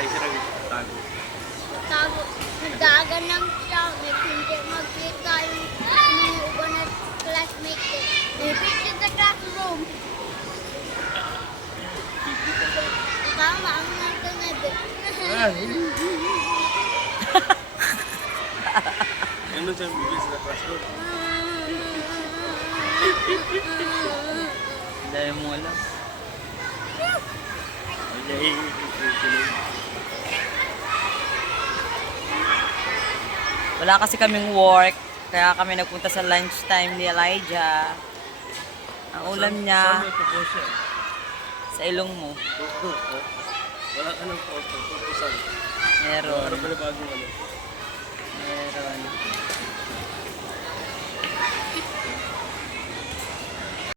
try siya ng tago. Tago, nagdagan lang siya. Hindi magkita yung mga uba na classmate ko. Repeat sa classroom. Tama, ang nasa nebe. Ganun siya bibis na classroom. Dahil mo alam. Ay, Wala kasi kaming work, kaya kami nagpunta sa lunchtime ni Elijah. Ang ulam niya, Saan may pupos siya? sa ilong mo, Wala ka ng pupusan. Ano meron. pala bagong ano? Meron.